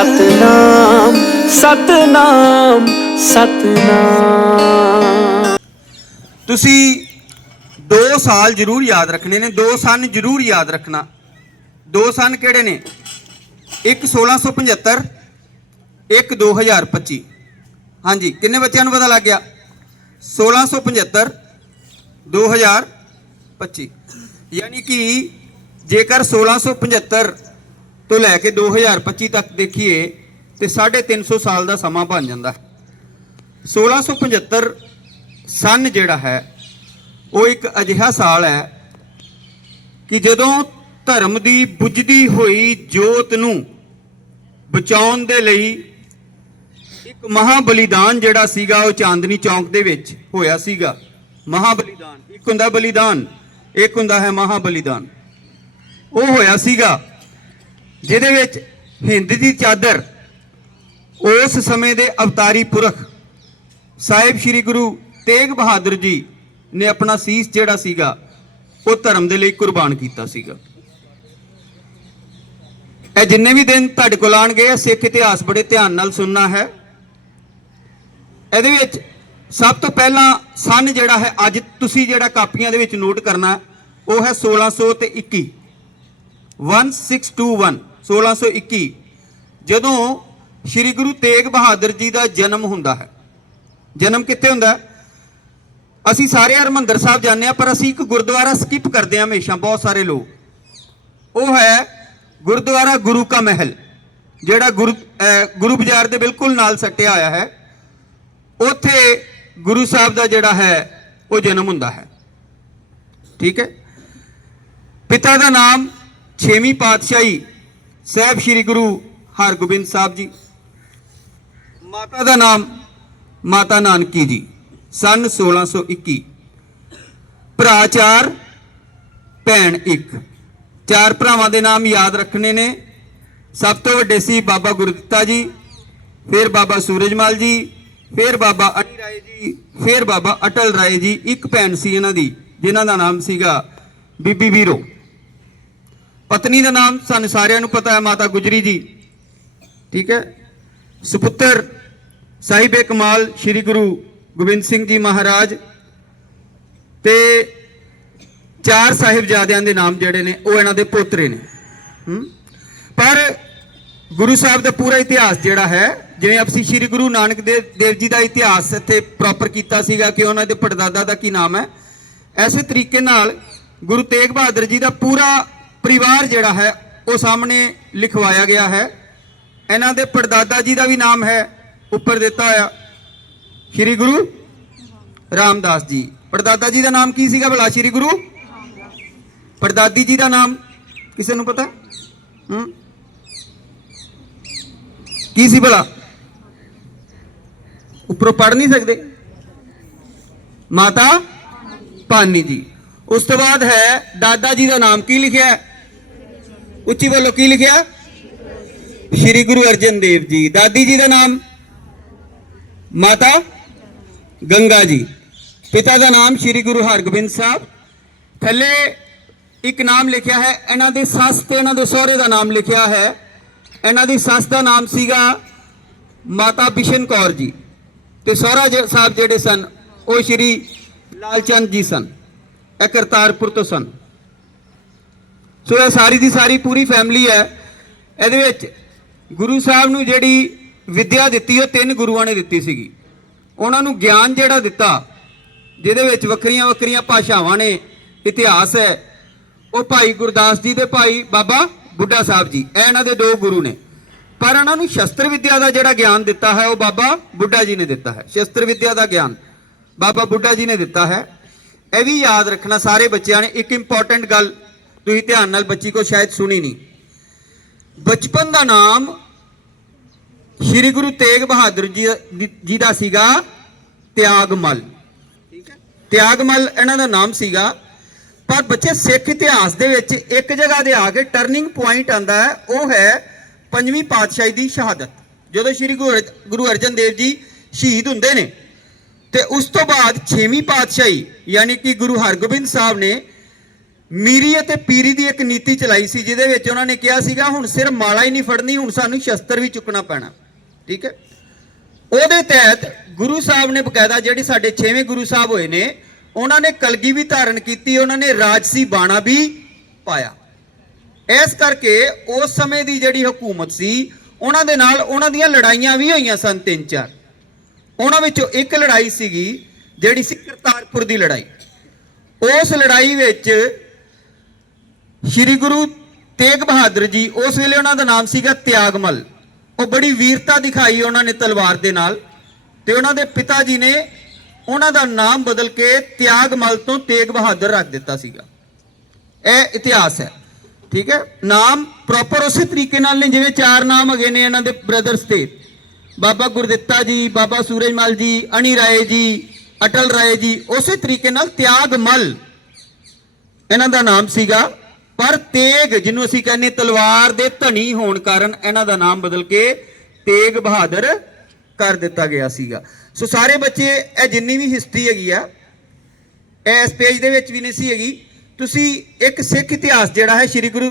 ਸਤਨਾਮ ਸਤਨਾਮ ਸਤਨਾਮ। ਤੁਸੀਂ 2 ਸਾਲ ਜ਼ਰੂਰ ਯਾਦ ਰੱਖਣੇ ਨੇ 2 ਸਨ ਜ਼ਰੂਰ ਯਾਦ ਰੱਖਣਾ। 2 ਸਨ ਕਿਹੜੇ ਨੇ? ਇੱਕ 1675 ਇੱਕ 2025 ਹਾਂਜੀ, ਕਿੰਨੇ ਬੱਚਿਆਂ ਨੂੰ ਪਤਾ ਲੱਗ ਗਿਆ? 1675 2025 ਯਾਨੀ ਕਿ ਜੇਕਰ 1675 ਤੋਂ ਲੈ ਕੇ 2025 ਤੱਕ ਦੇਖੀਏ ਤੇ 350 ਸਾਲ ਦਾ ਸਮਾਂ ਬਣ ਜਾਂਦਾ। ਹੈ 1675 ਸਨ ਜਿਹੜਾ ਹੈ, ਉਹ ਇੱਕ ਅਜਿਹਾ ਸਾਲ ਹੈ ਕਿ ਜਦੋਂ ਧਰਮ ਦੀ ਬੁੱਝਦੀ ਹੋਈ ਜੋਤ ਨੂੰ ਬਚਾਉਣ ਦੇ ਲਈ ਇੱਕ ਮਹਾ ਬਲੀਦਾਨ ਜਿਹੜਾ ਸੀਗਾ, ਉਹ ਚਾਂਦਨੀ ਚੌਂਕ ਦੇ ਵਿੱਚ ਹੋਇਆ ਸੀਗਾ। ਮਹਾ ਬਲੀਦਾਨ ਇੱਕ ਹੁੰਦਾ ਬਲੀਦਾਨ, ਇੱਕ ਹੁੰਦਾ ਹੈ ਮਹਾ ਬਲੀਦਾਨ ਉਹ ਹੋਇਆ ਸੀਗਾ ਜਿਹਦੇ ਵਿੱਚ ਹਿੰਦ ਦੀ ਚਾਦਰ ਉਸ ਸਮੇਂ ਦੇ ਅਵਤਾਰੀ ਪੁਰਖ ਸਾਹਿਬ ਸ੍ਰੀ ਗੁਰੂ ਤੇਗ ਬਹਾਦਰ ਜੀ ਨੇ ਆਪਣਾ ਸੀਸ ਜਿਹੜਾ ਸੀਗਾ, ਉਹ ਧਰਮ ਦੇ ਲਈ ਕੁਰਬਾਨ ਕੀਤਾ ਸੀਗਾ। ਇਹ ਜਿੰਨੇ ਵੀ ਦਿਨ ਤੁਹਾਡੇ ਕੋਲ ਆਣਗੇ ਸਿੱਖ ਇਤਿਹਾਸ ਬੜੇ ਧਿਆਨ ਨਾਲ ਸੁਣਨਾ ਹੈ। ਇਹਦੇ ਵਿੱਚ ਸਭ ਤੋਂ ਪਹਿਲਾਂ ਸਨ ਜਿਹੜਾ ਹੈ, ਅੱਜ ਤੁਸੀਂ ਜਿਹੜਾ ਕਾਪੀਆਂ ਦੇ ਵਿੱਚ ਨੋਟ ਕਰਨਾ, ਉਹ ਹੈ 1600 ਤੇ 21 1621 1621 ਜਦੋਂ ਸ੍ਰੀ ਗੁਰੂ ਤੇਗ ਬਹਾਦਰ ਜੀ ਦਾ ਜਨਮ ਹੁੰਦਾ ਹੈ। ਜਨਮ ਕਿੱਥੇ ਹੁੰਦਾ ਅਸੀਂ ਸਾਰੇ ਹਰਮੰਦਰ ਸਾਹਿਬ ਜਾਂਦੇ ਆ ਪਰ ਅਸੀਂ ਇੱਕ ਗੁਰਦੁਆਰਾ ਸਕਿਪ ਕਰਦੇ ਆ ਹਮੇਸ਼ਾ, ਬਹੁਤ ਸਾਰੇ ਲੋਕ। ਉਹ ਹੈ ਗੁਰਦੁਆਰਾ ਗੁਰੂ ਕਾ ਮਹਿਲ, ਜਿਹੜਾ ਗੁਰੂ ਗੁਰੂ ਬਾਜ਼ਾਰ ਦੇ ਬਿਲਕੁਲ ਨਾਲ ਸੱਟਿਆ ਹੋਇਆ ਹੈ। ਉੱਥੇ ਗੁਰੂ ਸਾਹਿਬ ਦਾ ਜਿਹੜਾ ਹੈ, ਉਹ ਜਨਮ ਹੁੰਦਾ ਹੈ। ਠੀਕ ਹੈ? ਪਿਤਾ ਦਾ ਨਾਮ ਛੇਵੀਂ ਪਾਤਸ਼ਾਹੀ ਸਾਹਿਬ ਸ੍ਰੀ ਗੁਰੂ ਹਰਗੋਬਿੰਦ ਸਾਹਿਬ ਜੀ। ਮਾਤਾ ਦਾ ਨਾਮ ਮਾਤਾ ਨਾਨਕੀ ਜੀ, ਸਨ 1621 ਭਰਾ ਚਾਰ ਭੈਣ ਇੱਕ। ਚਾਰ ਭਰਾਵਾਂ ਦੇ ਨਾਮ ਯਾਦ ਰੱਖਣੇ ਨੇ। ਸਭ ਤੋਂ ਵੱਡੇ ਸੀ ਬਾਬਾ ਗੁਰਦਿੱਤਾ ਜੀ, ਫਿਰ ਬਾਬਾ ਸੂਰਜਮਲ ਜੀ, ਫਿਰ ਬਾਬਾ ਅਟੀ ਰਾਏ ਜੀ, ਫਿਰ ਬਾਬਾ ਅਟਲ ਰਾਏ ਜੀ, ਇੱਕ ਭੈਣ ਸੀ ਇਹਨਾਂ ਦੀ, ਜਿਨ੍ਹਾਂ ਦਾ ਨਾਮ ਸੀਗਾ ਬੀਬੀ ਵੀਰੋ। ਪਤਨੀ ਦਾ ਨਾਮ ਸਾਨੂੰ ਸਾਰਿਆਂ ਨੂੰ ਪਤਾ ਹੈ, ਮਾਤਾ ਗੁਜਰੀ ਜੀ। ਠੀਕ ਹੈ? ਸੁਪੁੱਤਰ ਸਾਹਿਬੇ ਕਮਾਲ ਸ੍ਰੀ ਗੁਰੂ ਗੋਬਿੰਦ ਸਿੰਘ ਜੀ ਮਹਾਰਾਜ ਤੇ ਚਾਰ ਸਾਹਿਬਜ਼ਾਦਿਆਂ ਦੇ ਨਾਮ ਜਿਹੜੇ ਨੇ, ਉਹ ਇਹਨਾਂ ਦੇ ਪੋਤਰੇ ਨੇ। ਪਰ ਗੁਰੂ ਸਾਹਿਬ ਦਾ ਪੂਰਾ ਇਤਿਹਾਸ ਜਿਹੜਾ ਹੈ, ਜਿਵੇਂ ਅਸੀਂ ਸ੍ਰੀ ਗੁਰੂ ਨਾਨਕ ਦੇਵ ਦੇਵ ਜੀ ਦਾ ਇਤਿਹਾਸ ਇੱਥੇ ਪ੍ਰੋਪਰ ਕੀਤਾ ਸੀਗਾ ਕਿ ਉਹਨਾਂ ਦੇ ਪੜਦਾਦਾ ਦਾ ਕੀ ਨਾਮ ਹੈ, ਐਸੇ ਤਰੀਕੇ ਨਾਲ ਗੁਰੂ ਤੇਗ ਬਹਾਦਰ ਜੀ ਦਾ ਪੂਰਾ ਪਰਿਵਾਰ ਜਿਹੜਾ ਹੈ, ਉਹ ਸਾਹਮਣੇ ਲਿਖਵਾਇਆ ਗਿਆ ਹੈ। ਇਹਨਾਂ ਦੇ ਪੜਦਾਦਾ ਜੀ ਦਾ ਵੀ ਨਾਮ ਹੈ, ਉੱਪਰ ਦਿੱਤਾ ਹੋਇਆ ਸ੍ਰੀ ਗੁਰੂ ਰਾਮਦਾਸ ਜੀ। ਪੜਦਾਦਾ ਜੀ ਦਾ ਨਾਮ ਕੀ ਸੀਗਾ ਭਲਾ, ਸ੍ਰੀ ਗੁਰੂ? ਪੜਦਾਦੀ ਜੀ ਦਾ ਨਾਮ, ਕਿਸੇ ਨੂੰ ਪਤਾ? ਹੂੰ? ਕੀ ਸੀ ਭਲਾ? ਉੱਪਰੋਂ ਪੜ ਨਹੀਂ ਸਕਦੇ। ਮਾਤਾ ਭਾਨੀ ਜੀ। ਉਸ ਤੋਂ ਬਾਅਦ ਹੈ, ਦਾਦਾ ਜੀ ਦਾ ਨਾਮ ਕੀ ਲਿਖਿਆ ਹੈ? ਉੱਚੀ ਬੋਲੋ, ਕੀ ਲਿਖਿਆ? ਸ਼੍ਰੀ ਗੁਰੂ ਅਰਜਨ ਦੇਵ ਜੀ। ਦਾਦੀ ਜੀ ਦਾ ਨਾਮ? ਮਾਤਾ? ਗੰਗਾ ਜੀ। ਪਿਤਾ ਦਾ ਨਾਮ ਸ਼੍ਰੀ ਗੁਰੂ ਹਰਗੋਬਿੰਦ ਸਾਹਿਬ। ਥੱਲੇ ਇੱਕ ਨਾਮ ਲਿਖਿਆ ਹੈ, ਇਹਨਾਂ ਦੇ ਸੱਸ ਤੇ ਇਹਨਾਂ ਦੇ ਸਹੁਰੇ ਦਾ ਨਾਮ ਲਿਖਿਆ ਹੈ। ਇਹਨਾਂ ਦੀ ਸੱਸ ਦਾ ਨਾਮ ਸੀਗਾ ਮਾਤਾ ਬਿਸ਼ਨ ਕੌਰ ਜੀ। ਤੇ ਸਹੁਰਾ ਜ- ਸਾਹਿਬ ਜਿਹੜੇ ਸਨ, ਉਹ ਸ਼੍ਰੀ ਲਾਲਚੰਦ ਜੀ ਸਨ, ਇਹ ਕਰਤਾਰਪੁਰ ਤੋਂ ਸਨ। ਸੋ ਇਹ ਸਾਰੀ ਦੀ ਸਾਰੀ ਪੂਰੀ ਫੈਮਿਲੀ ਹੈ। ਇਹਦੇ ਵਿੱਚ ਗੁਰੂ ਸਾਹਿਬ ਨੂੰ ਜਿਹੜੀ ਵਿੱਦਿਆ ਦਿੱਤੀ, ਉਹ ਤਿੰਨ ਗੁਰੂਆਂ ਨੇ ਦਿੱਤੀ ਸੀਗੀ। ਉਹਨਾਂ ਨੂੰ ਗਿਆਨ ਜਿਹੜਾ ਦਿੱਤਾ, ਜਿਹਦੇ ਵਿੱਚ ਵੱਖਰੀਆਂ ਵੱਖਰੀਆਂ ਭਾਸ਼ਾਵਾਂ ਨੇ, ਇਤਿਹਾਸ ਹੈ। ਉਹ ਭਾਈ ਗੁਰਦਾਸ ਜੀ ਦੇ ਭਾਈ ਬਾਬਾ ਬੁੱਢਾ ਸਾਹਿਬ ਜੀ, ਇਹ ਇਹਨਾਂ ਦੇ ਦੋ ਗੁਰੂ ਨੇ। ਪਰ ਇਹਨਾਂ ਨੂੰ ਸ਼ਸਤਰ ਵਿੱਦਿਆ ਦਾ ਜਿਹੜਾ ਗਿਆਨ ਦਿੱਤਾ ਹੈ, ਉਹ ਬਾਬਾ ਬੁੱਢਾ ਜੀ ਨੇ ਦਿੱਤਾ ਹੈ। ਸ਼ਸਤਰ ਵਿੱਦਿਆ ਦਾ ਗਿਆਨ ਬਾਬਾ ਬੁੱਢਾ ਜੀ ਨੇ ਦਿੱਤਾ ਹੈ। ਇਹ ਵੀ ਯਾਦ ਰੱਖਣਾ ਸਾਰੇ ਬੱਚਿਆਂ ਨੇ, ਇੱਕ ਇੰਪੋਰਟੈਂਟ ਗੱਲ ਤੁਸੀਂ ਧਿਆਨ ਨਾਲ ਬੱਚੀ ਕੋ ਸ਼ਾਇਦ ਸੁਣੀ ਨਹੀਂ। ਬਚਪਨ ਦਾ ਨਾਮ ਸ੍ਰੀ ਗੁਰੂ ਤੇਗ ਬਹਾਦਰ ਜੀ ਜੀ ਦਾ ਸੀਗਾ ਤਿਆਗਮਲ। ਠੀਕ ਹੈ। ਤਿਆਗਮਲ ਇਹਨਾਂ ਦਾ ਨਾਮ ਸੀਗਾ। ਪਰ ਬੱਚੇ ਸਿੱਖ ਇਤਿਹਾਸ ਦੇ ਵਿੱਚ ਇੱਕ ਜਗ੍ਹਾ ਦੇ ਆ ਕੇ ਟਰਨਿੰਗ ਪੁਆਇੰਟ ਆਂਦਾ ਹੈ ਉਹ ਹੈ ਪੰਜਵੀਂ ਪਾਤਸ਼ਾਹੀ ਦੀ ਸ਼ਹਾਦਤ। ਜਦੋਂ ਸ੍ਰੀ ਗੁਰੂ ਅਰ- ਗੁਰੂ ਅਰਜਨ ਦੇਵ ਜੀ ਸ਼ਹੀਦ ਹੁੰਦੇ ਨੇ ਤੇ ਉਸ ਤੋਂ ਬਾਅਦ ਛੇਵੀਂ ਪਾਤਸ਼ਾਹੀ ਯਾਨੀ ਕਿ ਗੁਰੂ ਹਰਗੋਬਿੰਦ ਸਾਹਿਬ ਨੇ ਮੀਰੀ ਅਤੇ ਪੀਰੀ ਦੀ ਇੱਕ ਨੀਤੀ ਚਲਾਈ ਸੀ, ਜਿਹਦੇ ਵਿੱਚ ਉਹਨਾਂ ਨੇ ਕਿਹਾ ਸੀਗਾ, ਹੁਣ ਸਿਰ ਮਾਲਾ ਹੀ ਨਹੀਂ ਫੜਨੀ, ਹੁਣ ਸਾਨੂੰ ਸ਼ਸਤਰ ਵੀ ਚੁੱਕਣਾ ਪੈਣਾ। ਠੀਕ ਹੈ? ਉਹਦੇ ਤਹਿਤ ਗੁਰੂ ਸਾਹਿਬ ਨੇ ਬਕਾਇਦਾ ਜਿਹੜੀ ਸਾਡੇ 6ਵੇਂ ਗੁਰੂ ਸਾਹਿਬ ਹੋਏ ਨੇ, ਉਹਨਾਂ ਨੇ ਕਲਗੀ ਵੀ ਧਾਰਨ ਕੀਤੀ, ਉਹਨਾਂ ਨੇ ਰਾਜਸੀ ਬਾਣਾ ਵੀ ਪਾਇਆ। ਇਸ ਕਰਕੇ ਉਸ ਸਮੇਂ ਦੀ ਜਿਹੜੀ ਹਕੂਮਤ ਸੀ, ਉਹਨਾਂ ਦੇ ਨਾਲ ਉਹਨਾਂ ਦੀਆਂ ਲੜਾਈਆਂ ਵੀ ਹੋਈਆਂ ਸਨ ਤਿੰਨ ਚਾਰ ਉਹਨਾਂ ਵਿੱਚੋਂ ਇੱਕ ਲੜਾਈ ਸੀਗੀ, ਜਿਹੜੀ ਸੀ ਕਰਤਾਰਪੁਰ ਦੀ ਲੜਾਈ। ਉਸ ਲੜਾਈ ਵਿੱਚ ਸ੍ਰੀ ਗੁਰੂ ਤੇਗ ਬਹਾਦਰ ਜੀ ਉਸ ਵੇਲੇ ਉਹਨਾਂ ਦਾ ਨਾਮ ਸੀਗਾ ਤਿਆਗਮਲ। ਉਹ ਬੜੀ ਵੀਰਤਾ ਦਿਖਾਈ ਉਹਨਾਂ ਨੇ ਤਲਵਾਰ ਦੇ ਨਾਲ ਤੇ ਉਹਨਾਂ ਦੇ ਪਿਤਾ ਜੀ ਨੇ ਉਹਨਾਂ ਦਾ ਨਾਮ ਬਦਲ ਕੇ ਤਿਆਗਮਲ ਤੋਂ ਤੇਗ ਬਹਾਦਰ ਰੱਖ ਦਿੱਤਾ ਸੀਗਾ। ਇਹ ਇਤਿਹਾਸ ਹੈ, ਠੀਕ ਹੈ? ਨਾਮ ਪ੍ਰੋਪਰ ਉਸੇ ਤਰੀਕੇ ਨਾਲ ਨੇ ਜਿਵੇਂ ਚਾਰ ਨਾਮ ਹੈਗੇ ਨੇ ਇਹਨਾਂ ਦੇ ਬ੍ਰਦਰਸ ਤੇ। ਬਾਬਾ ਗੁਰਦਿੱਤਾ ਜੀ, ਬਾਬਾ ਸੂਰਜਮਲ ਜੀ, ਅਣੀ ਰਾਏ ਜੀ, ਅਟਲ ਰਾਏ ਜੀ, ਉਸੇ ਤਰੀਕੇ ਨਾਲ ਤਿਆਗਮਲ। ਇਹਨਾਂ ਦਾ ਨਾਮ ਸੀਗਾ ਪਰ ਤੇਗ, ਜਿਹਨੂੰ ਅਸੀਂ ਕਹਿੰਦੇ ਤਲਵਾਰ ਦੇ ਧਨੀ ਹੋਣ ਕਾਰਨ ਇਹਨਾਂ ਦਾ ਨਾਮ ਬਦਲ ਕੇ ਤੇਗ ਬਹਾਦਰ ਕਰ ਦਿੱਤਾ ਗਿਆ ਸੀਗਾ। ਸੋ ਸਾਰੇ ਬੱਚੇ, ਇਹ ਜਿੰਨੀ ਵੀ ਹਿਸਟਰੀ ਹੈਗੀ ਆ ਇਸ ਪੇਜ ਦੇ ਵਿੱਚ ਵੀ ਨਹੀਂ ਸੀ ਹੈਗੀ। ਤੁਸੀਂ ਇੱਕ ਸਿੱਖ ਇਤਿਹਾਸ ਜਿਹੜਾ ਹੈ, ਸ੍ਰੀ ਗੁਰੂ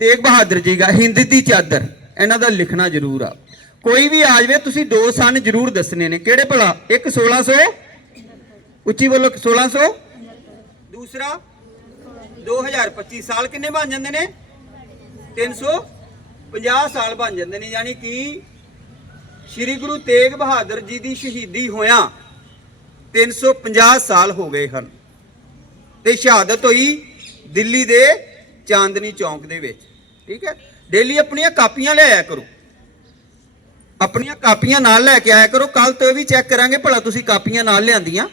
ਤੇਗ ਬਹਾਦਰ ਜੀ ਦਾ ਹਿੰਦ ਦੀ ਚਾਦਰ, ਇਹਨਾਂ ਦਾ ਲਿਖਣਾ ਜ਼ਰੂਰ ਆ। ਕੋਈ ਵੀ ਆ ਜਾਵੇ, ਤੁਸੀਂ ਦੋ ਸਨ ਜ਼ਰੂਰ ਦੱਸਣੇ ਨੇ। ਕਿਹੜੇ ਭਲਾ? ਇੱਕ 1600 ਉੱਚੀ ਬੋਲੋ 1600 ਦੂਸਰਾ? 2025 ਸਾਲ ਕਿੰਨੇ ਬਣ ਜਾਂਦੇ ਨੇ? 350 ਸਾਲ ਬਣ ਜਾਂਦੇ ਨੇ, ਯਾਨੀ ਕਿ ਸ੍ਰੀ ਗੁਰੂ ਤੇਗ ਬਹਾਦਰ ਜੀ ਦੀ ਸ਼ਹੀਦੀ ਹੋਇਆ 350 ਸਾਲ ਹੋ ਗਏ ਹਨ। ਤੇ ਸ਼ਹਾਦਤ ਹੋਈ ਦਿੱਲੀ ਦੇ ਚਾਂਦਨੀ ਚੌਂਕ ਦੇ ਵਿੱਚ। ਠੀਕ ਹੈ? ਡੇਲੀ ਆਪਣੀਆਂ ਕਾਪੀਆਂ ਲੈ ਆਇਆ ਕਰੋ। ਆਪਣੀਆਂ ਕਾਪੀਆਂ ਨਾਲ ਲੈ ਕੇ ਆਇਆ ਕਰੋ। ਕੱਲ ਤੋਂ ਇਹ ਵੀ ਚੈੱਕ ਕਰਾਂਗੇ ਭਲਾ ਤੁਸੀਂ ਕਾਪੀਆਂ ਨਾਲ ਲਿਆਂਦੀਆਂ।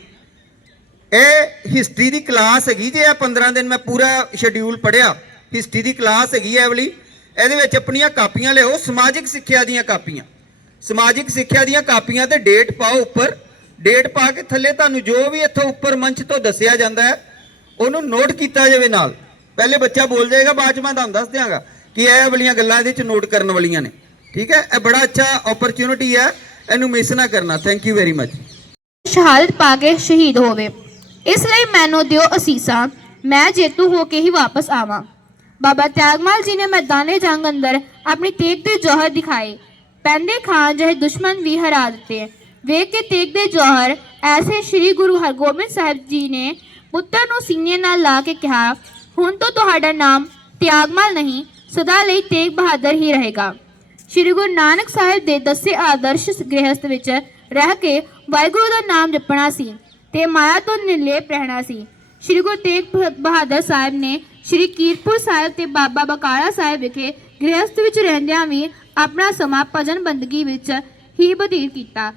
ਇਹ ਹਿਸਟਰੀ ਦੀ ਕਲਾਸ ਹੈਗੀ ਜੇ ਇਹ 15 ਦਿਨ ਮੈਂ ਪੂਰਾ ਸ਼ਡਿਊਲ ਪੜਿਆ ਹਿਸਟਰੀ ਦੀ ਕਲਾਸ ਹੈਗੀ ਐ ਵਾਲੀ ਇਹਦੇ ਵਿੱਚ ਆਪਣੀਆਂ ਕਾਪੀਆਂ ਲਿਓ ਸਮਾਜਿਕ ਸਿੱਖਿਆ ਦੀਆਂ ਕਾਪੀਆਂ। ਸਮਾਜਿਕ ਸਿੱਖਿਆ ਦੀਆਂ ਕਾਪੀਆਂ ਤੇ ਡੇਟ ਪਾਓ ਉੱਪਰ। ਡੇਟ ਪਾ ਕੇ ਥੱਲੇ ਤੁਹਾਨੂੰ ਜੋ ਵੀ ਇੱਥੋਂ ਉੱਪਰ ਮੰਚ ਤੋਂ ਦੱਸਿਆ ਜਾਂਦਾ ਹੈ, ਉਹਨੂੰ ਨੋਟ ਕੀਤਾ ਜਾਵੇ ਨਾਲ। ਪਹਿਲੇ ਬੱਚਾ ਬੋਲ ਜਾਏਗਾ, ਬਾਅਦ ਚ ਮੈਂ ਤੁਹਾਨੂੰ ਦੱਸ ਦਿਆਂਗਾ ਕਿ ਇਹ ਵਾਲੀਆਂ ਗੱਲਾਂ ਇਹਦੇ ਚ ਨੋਟ ਕਰਨ ਵਾਲੀਆਂ ਨੇ। ਠੀਕ ਹੈ? ਇਹ ਬੜਾ ਅੱਛਾ ਓਪਰਚ्युनिटी ਹੈ। ਇਹਨੂੰ ਮਿਸ ਨਾ ਕਰਨਾ। ਥੈਂਕ ਯੂ ਵੈਰੀ ਮੱਚ ਸ਼ਹਾਦਤ ਪਾ ਕੇ ਸ਼ਹੀਦ ਹੋਵੇ। ਇਸ ਲਈ ਮੈਨੂੰ ਦਿਓ ਅਸੀਸਾਂ। ਮੈਂ ਜੇਤੂ ਹੋ ਕੇ ਹੀ ਵਾਪਸ ਆਵਾਂ। ਬਾਬਾ ਤਿਆਗਮਾਲ ਜੀ ਨੇ ਮੈਦਾਨੇ ਜੰਗ ਅੰਦਰ ਆਪਣੀ ਤੇਗ ਦੇ ਜੋਹਰ ਦਿਖਾਏ। ਪੈਂਦੇ ਖਾਨ ਜਿਹੇ ਦੁਸ਼ਮਣ ਵੀ ਹਰਾ ਦਿੱਤੇ। ਵੇਖ ਕੇ ਤੇਗ ਦੇ ਜੋਹਰ ਐਸੇ ਸ੍ਰੀ ਗੁਰੂ ਹਰਗੋਬਿੰਦ ਸਾਹਿਬ ਜੀ ਨੇ ਪੁੱਤਰ ਨੂੰ ਸੀਨੇ ਨਾਲ ਲਾ ਕੇ ਕਿਹਾ, ਹੁਣ ਤੋਂ ਤੁਹਾਡਾ ਨਾਮ ਤਿਆਗਮਾਲ ਨਹੀਂ, ਸਦਾ ਲਈ ਤੇਗ ਬਹਾਦਰ ਹੀ ਰਹੇਗਾ। ਸ਼੍ਰੀ ਗੁਰੂ ਨਾਨਕ ਸਾਹਿਬ ਦੇ ਦੱਸੇ ਆਦਰਸ਼ ਗ੍ਰਹਿਸਥ ਵਿੱਚ ਰਹਿ ਕੇ ਵਾਹਿਗੁਰੂ ਦਾ ਨਾਮ ਜਪਣਾ ਸੀ। ਤੇ ਮਾਇਆ ਤੋਂ ਨਿਰਲੇਪ ਰਹਿਣਾ ਸੀ। ਸ਼੍ਰੀ ਗੁਰੂ ਤੇਗ ਬਹਾਦਰ ਸਾਹਿਬ ਨੇ ਸ਼੍ਰੀ ਕੀਰਤਪੁਰ ਸਾਹਿਬ ਤੇ ਬਾਬਾ ਬਕਾਲਾ ਸਾਹਿਬ ਵਿਖੇ ਗ੍ਰਹਿਸਥ ਵਿੱਚ ਰਹਿੰਦਿਆਂ ਵੀ ਆਪਣਾ ਸਮਾਂ ਭਜਨ ਬੰਦਗੀ ਵਿੱਚ ਹੀ ਬਤੀਤ ਕੀਤਾ।